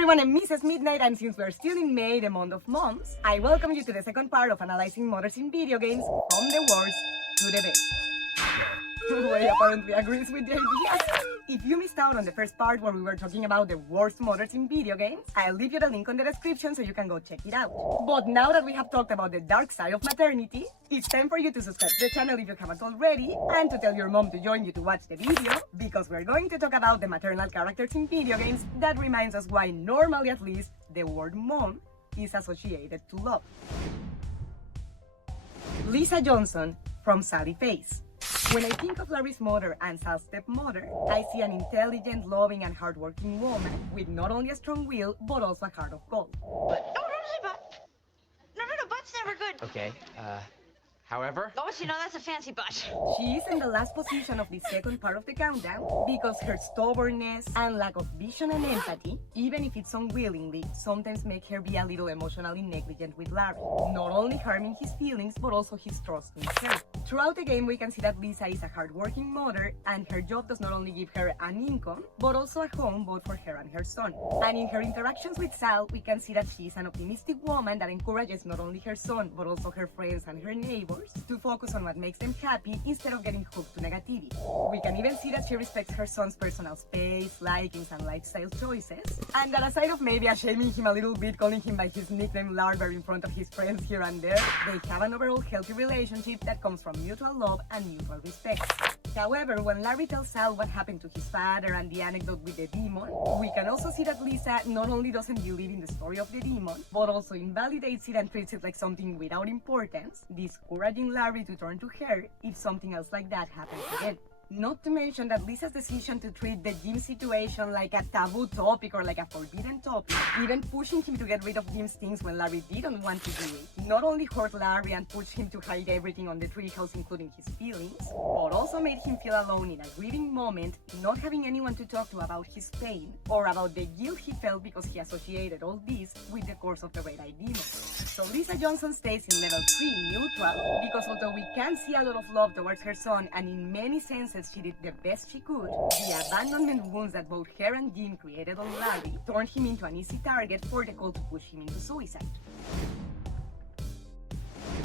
everyone, I'm Mrs. Midnight, and since we're still in May, the month of moms, I welcome you to the second part of analyzing mothers in video games from the worst to the best. Ray apparently agrees with the idea. If you missed out on the first part where we were talking about the worst mothers in video games, I'll leave you the link on the description so you can go check it out. But now that we have talked about the dark side of maternity, it's time for you to subscribe to the channel if you haven't already, and to tell your mom to join you to watch the video, because we're going to talk about the maternal characters in video games that reminds us why, normally at least, the word mom is associated to love. Lisa Johnson from Sally Face. When I think of Larry's mother and Sal's stepmother, I see an intelligent, loving, and hardworking woman with not only a strong will, but also a heart of gold. No, don't say butt. No, butt's never good. Okay, however? Oh, see, no, that's a fancy butt. She is in the last position of the second part of the countdown because her stubbornness and lack of vision and empathy, even if it's unwillingly, sometimes make her be a little emotionally negligent with Larry, not only harming his feelings, but also his trust in her. Throughout the game, we can see that Lisa is a hardworking mother, and her job does not only give her an income, but also a home both for her and her son. And in her interactions with Sal, we can see that she is an optimistic woman that encourages not only her son, but also her friends and her neighbors to focus on what makes them happy instead of getting hooked to negativity. We can even see that she respects her son's personal space, likings, and lifestyle choices, and that aside of maybe shaming him a little bit, calling him by his nickname Larver in front of his friends here and there, they have an overall healthy relationship that comes from mutual love and mutual respect. However, when Larry tells Sal what happened to his father and the anecdote with the demon, we can also see that Lisa not only doesn't believe in the story of the demon, but also invalidates it and treats it like something without importance, discouraging Larry to turn to her if something else like that happens again. Not to mention that Lisa's decision to treat the Jim situation like a taboo topic or like a forbidden topic, even pushing him to get rid of Jim's things when Larry didn't want to do it, not only hurt Larry and pushed him to hide everything on the treehouse, including his feelings, but also made him feel alone in a grieving moment, not having anyone to talk to about his pain or about the guilt he felt because he associated all this with the curse of the red-eyed demon. So Lisa Johnson stays in level 3 neutral because although we can see a lot of love towards her son and in many senses she did the best she could, the abandonment wounds that both her and Jim created on Larry turned him into an easy target for the cult to push him into suicide.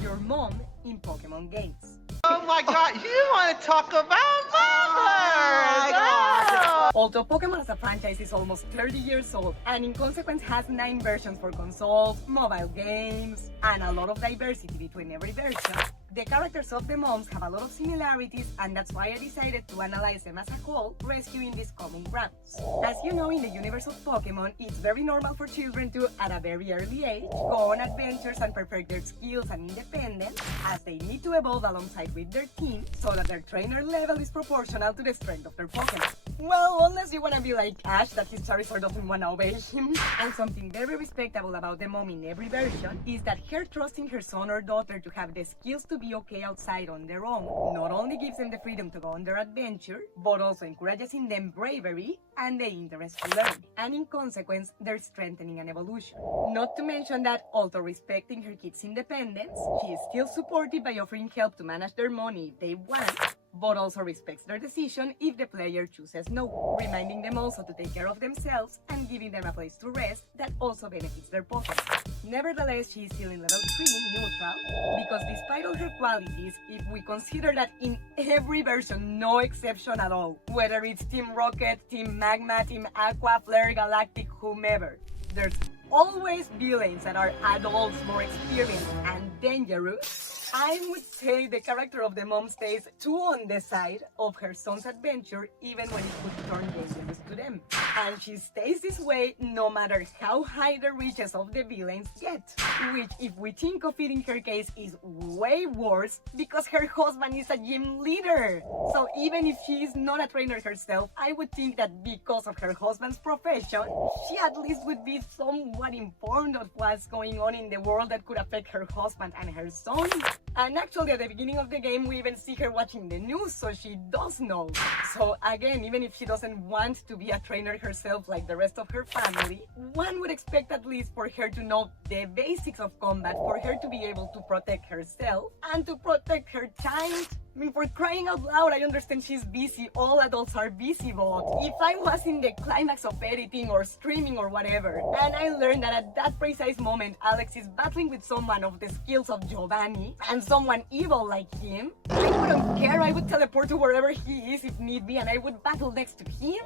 Your mom in Pokemon games. Oh my god, you want to talk about mothers! Oh. Although Pokemon as a franchise is almost 30 years old and in consequence has 9 versions for consoles, mobile games, and a lot of diversity between every version, the characters of the moms have a lot of similarities, and that's why I decided to analyze them as a whole, rescuing these common grounds. As you know, in the universe of Pokemon, it's very normal for children to, at a very early age, go on adventures and perfect their skills and independence, as they need to evolve alongside with their team so that their trainer level is proportional to the strength of their Pokemon. Well, unless you wanna be like Ash, that his Charizard doesn't wanna obey him. And something very respectable about the mom in every version is that her trusting her son or daughter to have the skills to be okay outside on their own not only gives them the freedom to go on their adventure, but also encourages in them bravery and the interest to learn, and in consequence, their strengthening and evolution. Not to mention that, although respecting her kids' independence, she is still supportive by offering help to manage their money if they want, but also respects their decision if the player chooses no, reminding them also to take care of themselves and giving them a place to rest that also benefits their Pokemon. Nevertheless, she is still in level 3 neutral, because despite all her qualities, if we consider that in every version, no exception at all, whether it's Team Rocket, Team Magma, Team Aqua, Flare, Galactic, whomever, there's always villains that are adults, more experienced and dangerous, I would say the character of the mom stays too on the side of her son's adventure, even when it could turn dangerous to them. And she stays this way no matter how high the reaches of the villains get, which, if we think of it in her case, is way worse because her husband is a gym leader. So even if she is not a trainer herself, I would think that because of her husband's profession, she at least would be somewhat informed of what's going on in the world that could affect her husband and her son. And actually, at the beginning of the game, we even see her watching the news, so she does know. So again, even if she doesn't want to be a trainer herself like the rest of her family, one would expect at least for her to know the basics of combat, for her to be able to protect herself and to protect her child I mean, for crying out loud, I understand she's busy. All adults are busy, but if I was in the climax of editing or streaming or whatever, and I learned that at that precise moment Alex is battling with someone of the skills of Giovanni and someone evil like him, I wouldn't care. I would teleport to wherever he is if need be, and I would battle next to him.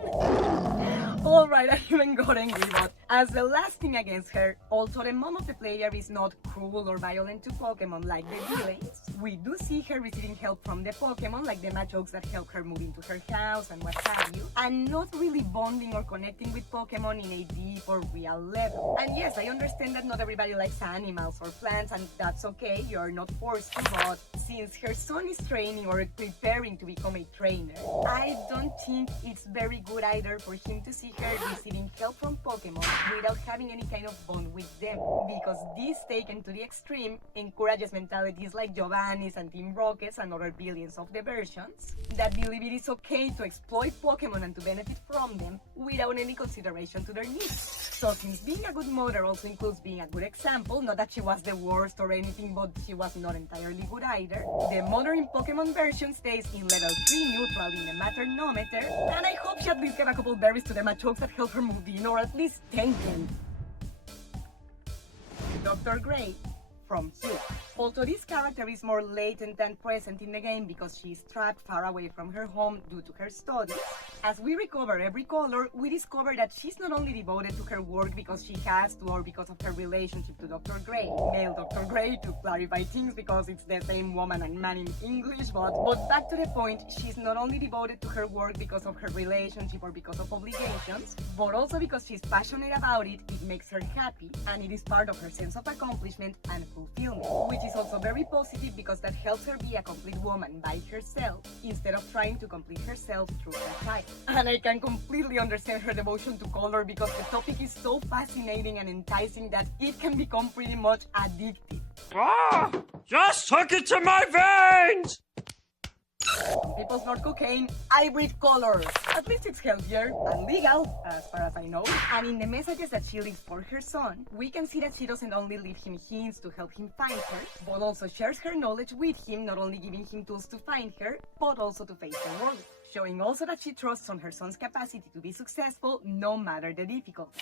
Alright, I even got angry, but as the last thing against her, also the mom of the player is not cruel or violent to Pokemon like the villains. We do see her receiving help from the Pokemon, like the Machokes that help her move into her house and what have you, and not really bonding or connecting with Pokemon in a deep or real level. And yes, I understand that not everybody likes animals or plants, and that's okay, you're not forced to, but since her son is training or preparing to become a trainer, I don't think it's very good either for him to see her receiving help from Pokemon without having any kind of bond with them, because this, taken to the extreme, encourages mentalities like Giovanni's and Team Rocket's and other billions of the versions that believe it is okay to exploit Pokemon and to benefit from them without any consideration to their needs. So since being a good mother also includes being a good example, not that she was the worst or anything, but she was not entirely good either, the mother in Pokemon version stays in level 3 neutral in the maternometer, and I hope she at least gave a couple berries to the Machokes that help her move in, or at least thank them. Dr. Gray from Hugh. Although this character is more latent than present in the game because she is trapped far away from her home due to her studies, as we recover every color, we discover that she's not only devoted to her work because she has to or because of her relationship to Dr. Gray, male Dr. Gray, to clarify things because it's the same woman and man in English, but back to the point, she's not only devoted to her work because of her relationship or because of obligations, but also because she's passionate about it, it makes her happy, and it is part of her sense of accomplishment and fulfillment, which is also very positive because that helps her be a complete woman by herself instead of trying to complete herself through her child. And I can completely understand her devotion to color because the topic is so fascinating and enticing that it can become pretty much addictive. Ah! Just took it to my veins! Some people snort cocaine, I breathe color. At least it's healthier and legal, as far as I know. And in the messages that she leaves for her son, we can see that she doesn't only leave him hints to help him find her, but also shares her knowledge with him, not only giving him tools to find her, but also to face the world. Showing also that she trusts on her son's capacity to be successful, no matter the difficulties.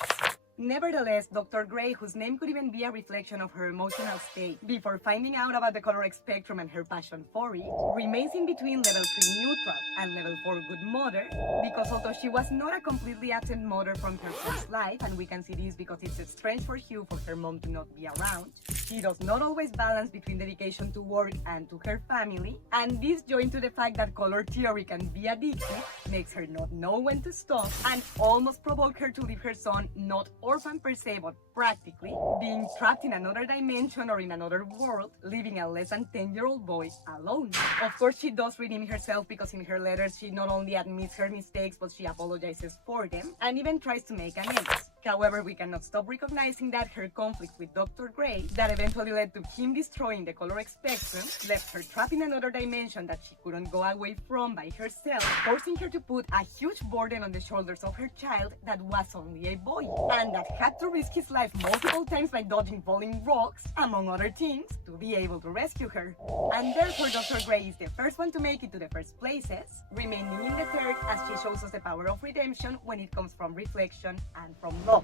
Nevertheless, Dr. Gray, whose name could even be a reflection of her emotional state, before finding out about the color spectrum and her passion for it, remains in between level 3 neutral and level 4 good mother, because although she was not a completely absent mother from her son's life, and we can see this because it's strange for Hugh for her mom to not be around, she does not always balance between dedication to work and to her family, and this joined to the fact that color theory can be addictive, makes her not know when to stop, and almost provoke her to leave her son not orphan per se, but practically being trapped in another dimension or in another world, leaving a less than 10-year-old boy alone. Of course, she does redeem herself because in her letters she not only admits her mistakes, but she apologizes for them and even tries to make amends. However, we cannot stop recognizing that her conflict with Dr. Gray, that eventually led to him destroying the color spectrum, left her trapped in another dimension that she couldn't go away from by herself, forcing her to put a huge burden on the shoulders of her child that was only a boy, and that had to risk his life multiple times by dodging falling rocks, among other things, to be able to rescue her. And therefore, Dr. Gray is the first one to make it to the first places, remaining in the third as she shows us the power of redemption when it comes from reflection and from love.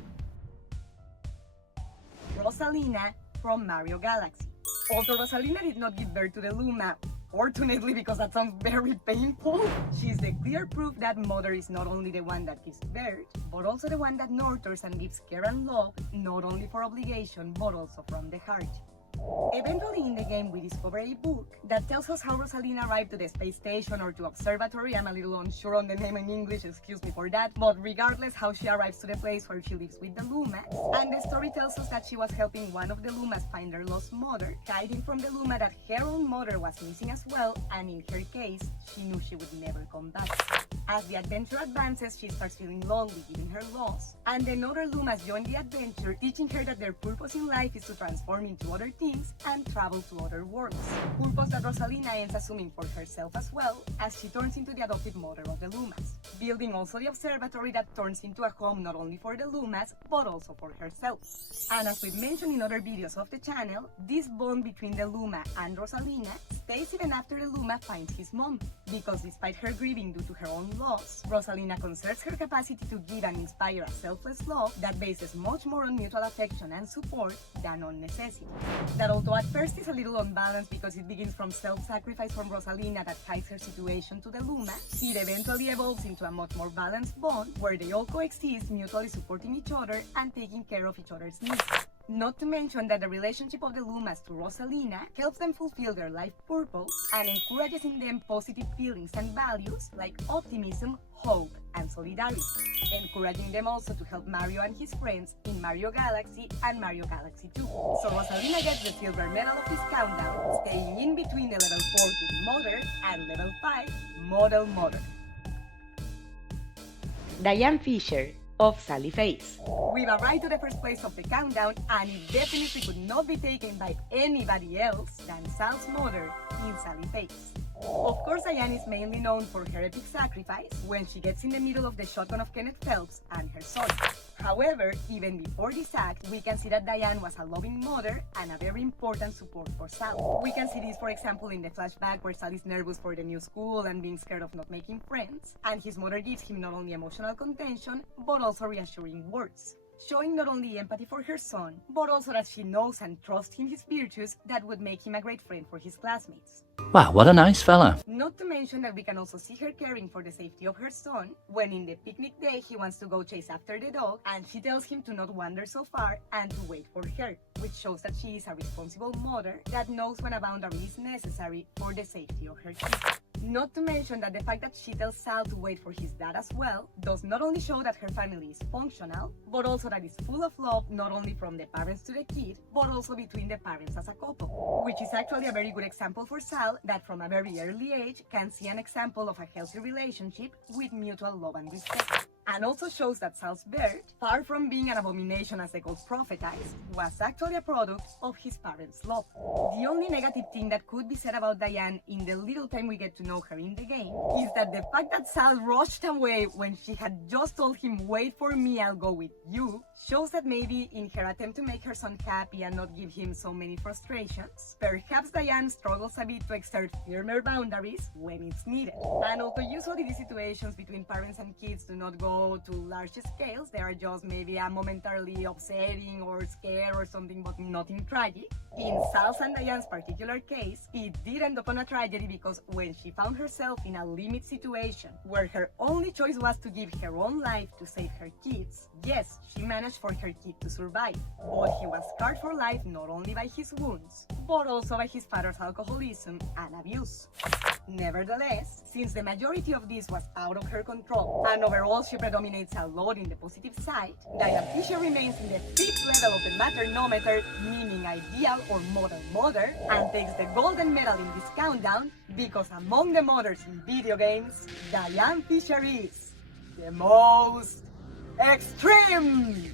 Rosalina from Mario Galaxy. Although Rosalina did not give birth to the Luma, fortunately, because that sounds very painful, she's the clear proof that mother is not only the one that gives birth, but also the one that nurtures and gives care and love, not only for obligation, but also from the heart. Eventually in the game we discover a book that tells us how Rosalina arrived to the space station or to observatory. I'm a little unsure on the name in English, excuse me for that, but regardless, how she arrives to the place where she lives with the Lumas. And the story tells us that she was helping one of the Lumas find their lost mother, hiding from the Luma that her own mother was missing as well, and in her case, she knew she would never come back. As the adventure advances, she starts feeling lonely given her loss, and then other Lumas join the adventure, teaching her that their purpose in life is to transform into other things and travel to other worlds. Purpose that Rosalina ends assuming for herself as well, as she turns into the adoptive mother of the Lumas, building also the observatory that turns into a home not only for the Lumas, but also for herself. And as we've mentioned in other videos of the channel, this bond between the Luma and Rosalina stays even after the Luma finds his mom, because despite her grieving due to her own loss, Rosalina conserves her capacity to give and inspire a selfless love that bases much more on mutual affection and support than on necessity. That although at first is a little unbalanced because it begins from self-sacrifice from Rosalina that ties her situation to the Luma, it eventually evolves into a much more balanced bond where they all coexist, mutually supporting each other and taking care of each other's needs. Not to mention that the relationship of the Lumas to Rosalina helps them fulfill their life purpose and encourages in them positive feelings and values like optimism, hope, and solidarity, encouraging them also to help Mario and his friends in Mario Galaxy and Mario Galaxy 2. So Rosalina gets the silver medal of this countdown, staying in between the level 4 Good Mother and level 5 Model Mother. Diane Fisher of Sally Face. We've arrived to the first place of the countdown, and it definitely could not be taken by anybody else than Sal's mother in Sally Face. Of course, Diane is mainly known for her epic sacrifice when she gets in the middle of the shotgun of Kenneth Phelps and her son. However, even before this act, we can see that Diane was a loving mother and a very important support for Sal. We can see this, for example, in the flashback where Sal is nervous for the new school and being scared of not making friends, and his mother gives him not only emotional contention, but also reassuring words, showing not only empathy for her son, but also that she knows and trusts in his virtues that would make him a great friend for his classmates. Wow, what a nice fella. Not to mention that we can also see her caring for the safety of her son when in the picnic day he wants to go chase after the dog and she tells him to not wander so far and to wait for her, which shows that she is a responsible mother that knows when a boundary is necessary for the safety of her kids. Not to mention that the fact that she tells Sal to wait for his dad as well does not only show that her family is functional, but also that it's full of love not only from the parents to the kid, but also between the parents as a couple, which is actually a very good example for Sal that from a very early age can see an example of a healthy relationship with mutual love and respect. And also shows that Sal's birth, far from being an abomination as the gods prophesized, was actually a product of his parents' love. The only negative thing that could be said about Diane in the little time we get to know her in the game is that the fact that Sal rushed away when she had just told him, "Wait for me, I'll go with you," shows that maybe in her attempt to make her son happy and not give him so many frustrations, perhaps Diane struggles a bit to exert firmer boundaries when it's needed. And although usually these situations between parents and kids do not go to large scales, they are just maybe a momentarily upsetting or scared or something, but nothing tragic. In Sal's and Diane's particular case, it did end up on a tragedy because when she found herself in a limit situation where her only choice was to give her own life to save her kids, yes, she managed for her kid to survive, but he was scarred for life not only by his wounds, but also by his father's alcoholism and abuse. Nevertheless, since the majority of this was out of her control, and overall she predominates a lot in the positive side, Diane Fisher remains in the 5th level of the Maternometer, meaning ideal or model mother, and takes the golden medal in this countdown because among the mothers in video games, Diane Fisher is the most extreme!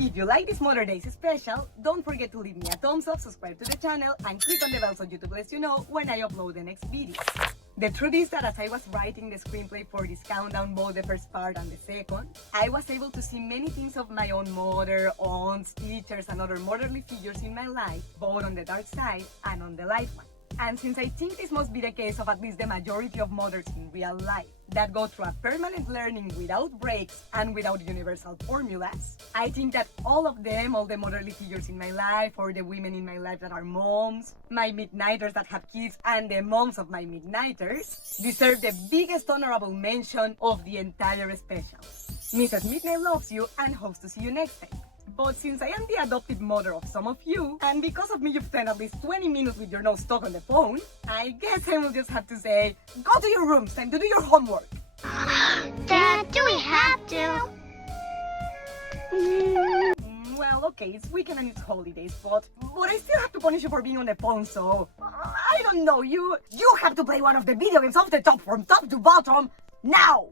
If you like this Mother Days special, don't forget to leave me a thumbs up, subscribe to the channel, and click on the bell so YouTube lets you know when I upload the next video. The truth is that as I was writing the screenplay for this countdown, both the first part and the second, I was able to see many things of my own mother, aunts, teachers, and other motherly figures in my life, both on the dark side and on the light one. And since I think this must be the case of at least the majority of mothers in real life that go through a permanent learning without breaks and without universal formulas, I think that all of them, all the motherly figures in my life, or the women in my life that are moms, my midnighters that have kids, and the moms of my midnighters, deserve the biggest honorable mention of the entire special. Mrs. Midnight loves you and hopes to see you next time. But since I am the adopted mother of some of you, and because of me you've spent at least 20 minutes with your nose stuck on the phone, I guess I will just have to say, go to your rooms, time to do your homework. Dad, do we have to? Well, okay, it's weekend and it's holidays, but I still have to punish you for being on the phone, so I don't know, you have to play one of the video games off the top from top to bottom now!